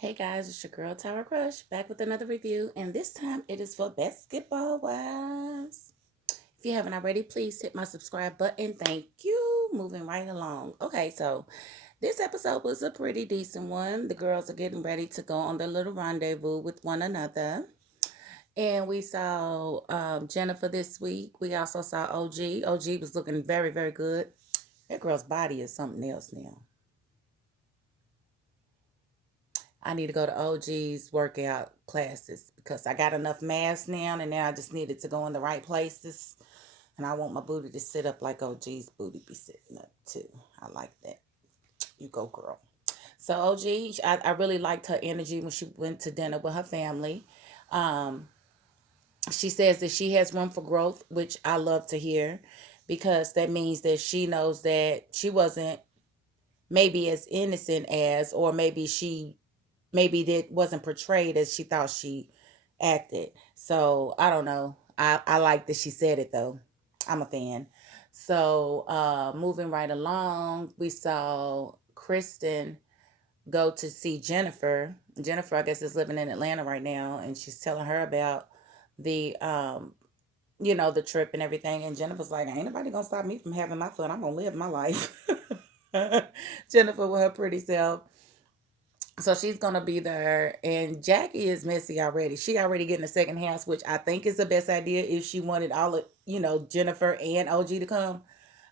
Hey guys, it's your girl Tower Crush back with another review, and this time it is for Basketball Wives. If you haven't already, please hit my subscribe button. Thank you. Moving right along. Okay, so this episode was a pretty decent one. The girls are getting ready to go on their little rendezvous with one another. And we saw Jennifer this week. We also saw OG. OG was looking very, very good. That girl's body is something else now. I need to go to OG's workout classes because I got enough mass now, and now I just needed to go in the right places. And I want my booty to sit up like OG's booty be sitting up too. I like that. You go, girl. So OG, I really liked her energy when she went to dinner with her family. Um, she says that she has room for growth, which I love to hear because that means that she knows that she wasn't maybe as innocent as, or maybe that wasn't portrayed as she thought she acted. So I don't know. I like that she said it though. I'm a fan. So moving right along, we saw Kristen go to see Jennifer. Jennifer, I guess, is living in Atlanta right now, and she's telling her about the the trip and everything. And Jennifer's like, ain't nobody gonna stop me from having my fun. I'm gonna live my life. Jennifer with her pretty self. So she's gonna be there, and Jackie is messy already. She already getting a second house, which I think is the best idea if she wanted all of Jennifer and OG to come.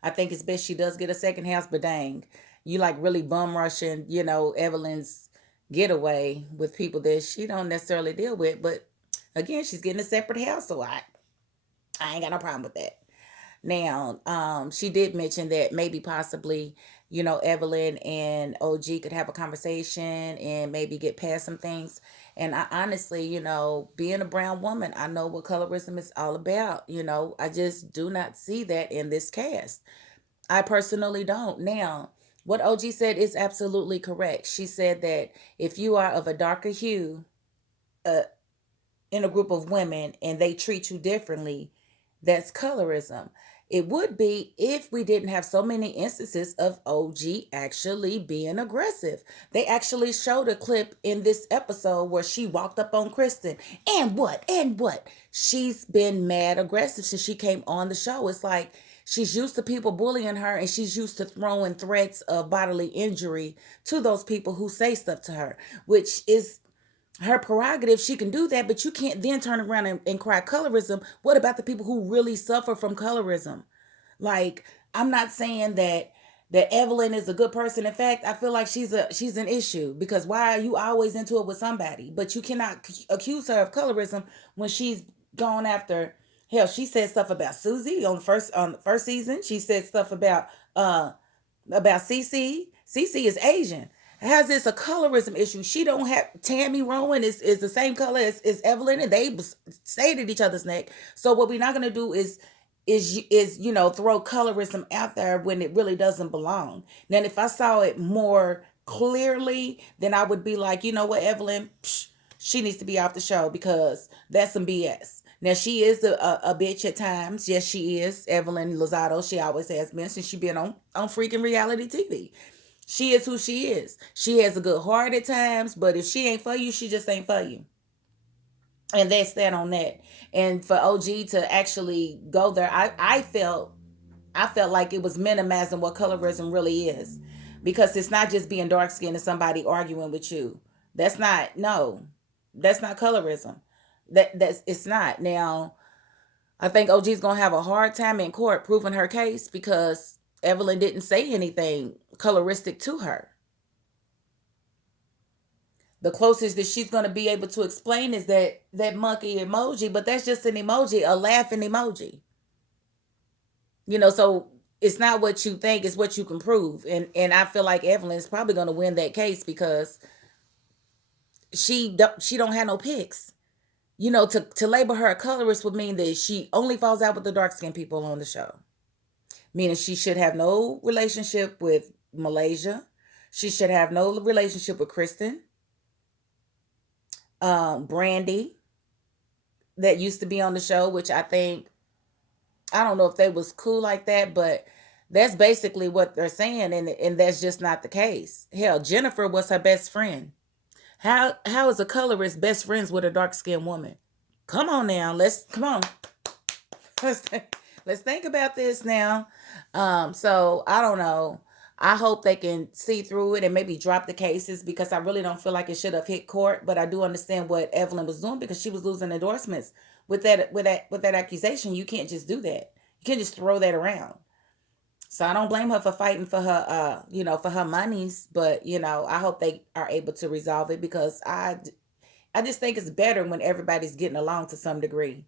I think it's best she does get a second house, but dang, you like really bum rushing, Evelyn's getaway with people that she don't necessarily deal with. But again, she's getting a separate house, so I ain't got no problem with that. Now, she did mention that maybe possibly, Evelyn and OG could have a conversation and maybe get past some things. And I honestly, being a brown woman, I know what colorism is all about. I just do not see that in this cast. I personally don't. Now, what OG said is absolutely correct. She said that if you are of a darker hue, uh, in a group of women and they treat you differently, that's colorism. It would be if we didn't have so many instances of OG actually being aggressive. They actually showed a clip in this episode where she walked up on Kristen. And what? And what? She's been mad aggressive since she came on the show. It's like she's used to people bullying her, and she's used to throwing threats of bodily injury to those people who say stuff to her, which is her prerogative. She can do that, but you can't then turn around and cry colorism. What about the people who really suffer from colorism? Like, I'm not saying that Evelyn is a good person. In fact, I feel like she's an issue, because why are you always into it with somebody? But you cannot accuse her of colorism when she's gone after. Hell, she said stuff about Susie on the first season. She said stuff about CC. CC is Asian. Has this a colorism issue? She don't have. Tammy Rowan is the same color as Evelyn, and they stayed at each other's neck. So what we're not gonna do is throw colorism out there when it really doesn't belong. Now, if I saw it more clearly, then I would be like, you know what, Evelyn, she needs to be off the show because that's some BS. Now, she is a bitch at times. Yes, she is. Evelyn Lozado, she always has been since she been on freaking reality TV. She is who she is. She has a good heart at times, but if she ain't for you, she just ain't for you. And that's that on that. And for OG to actually go there, I felt like it was minimizing what colorism really is. Because it's not just being dark skinned and somebody arguing with you. That's not, no. That's not colorism. That's it's not. Now, I think OG's gonna have a hard time in court proving her case because Evelyn didn't say anything coloristic to her. The closest that she's gonna be able to explain is that monkey emoji, but that's just an emoji, a laughing emoji. So it's not what you think, it's what you can prove. And I feel like Evelyn's probably gonna win that case because she don't have no pics. To label her a colorist would mean that she only falls out with the dark skinned people on the show. Meaning she should have no relationship with Malaysia. She should have no relationship with Kristen. Brandy, that used to be on the show, which I don't know if they was cool like that, but that's basically what they're saying, and that's just not the case. Hell, Jennifer was her best friend. How is a colorist best friends with a dark skinned woman? Come on now, come on. let's let's think about this now. So I don't know. I hope they can see through it and maybe drop the cases, because I really don't feel like it should have hit court. But I do understand what Evelyn was doing, because she was losing endorsements with that accusation. You can't just do that. You can't just throw that around. So I don't blame her for fighting for her, for her monies. But I hope they are able to resolve it, because I just think it's better when everybody's getting along to some degree,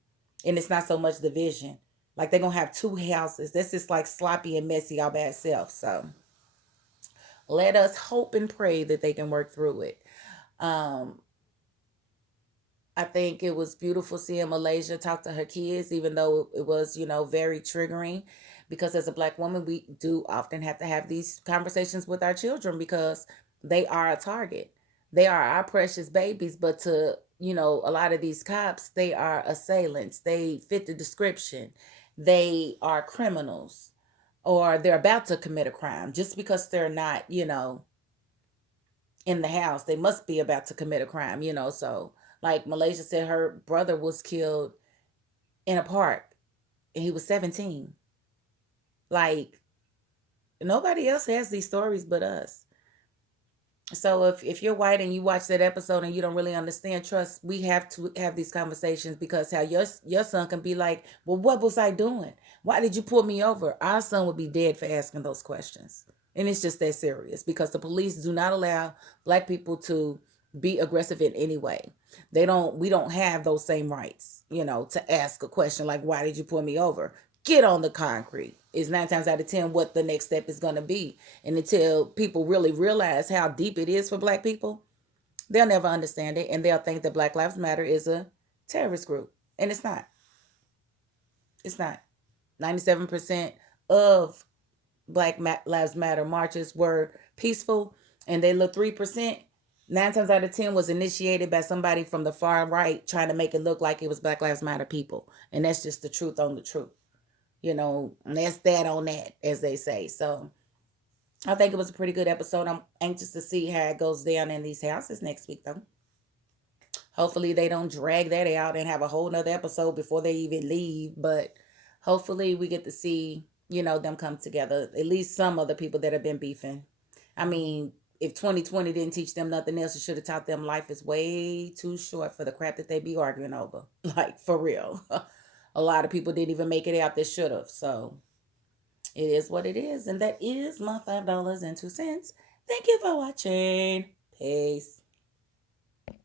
and it's not so much division. Like they're gonna have two houses. That's just like sloppy and messy all by itself. So let us hope and pray that they can work through it. Um, I think it was beautiful seeing Malaysia talk to her kids, even though it was, very triggering. Because as a black woman, we do often have to have these conversations with our children, because they are a target. They are our precious babies, but to, a lot of these cops, they are assailants. They fit the description. They are criminals, or they're about to commit a crime. Just because they're not, in the house, they must be about to commit a crime, so like Malaysia said, her brother was killed in a park and he was 17. Like, nobody else has these stories but us. So if you're white and you watch that episode and you don't really understand, trust, we have to have these conversations, because how your son can be like, well, what was I doing? Why did you pull me over? Our son would be dead for asking those questions. And it's just that serious, because the police do not allow black people to be aggressive in any way. We don't have those same rights, to ask a question like, why did you pull me over? Get on the concrete is 9 times out of 10 what the next step is going to be. And until people really realize how deep it is for black people, they'll never understand it, and they'll think that Black Lives Matter is a terrorist group. And it's not. It's not. 97% of Lives Matter marches were peaceful, and they look 3%. 9 times out of 10 was initiated by somebody from the far right trying to make it look like it was Black Lives Matter people. And that's just the truth on the truth. And that's that on that, as they say. So I think it was a pretty good episode. I'm anxious to see how it goes down in these houses next week, though. Hopefully, they don't drag that out and have a whole nother episode before they even leave. But hopefully, we get to see, them come together. At least some of the people that have been beefing. I mean, if 2020 didn't teach them nothing else, it should have taught them life is way too short for the crap that they be arguing over. Like, for real. A lot of people didn't even make it out that should have. So it is what it is. And that is my $5.02. Thank you for watching. Peace.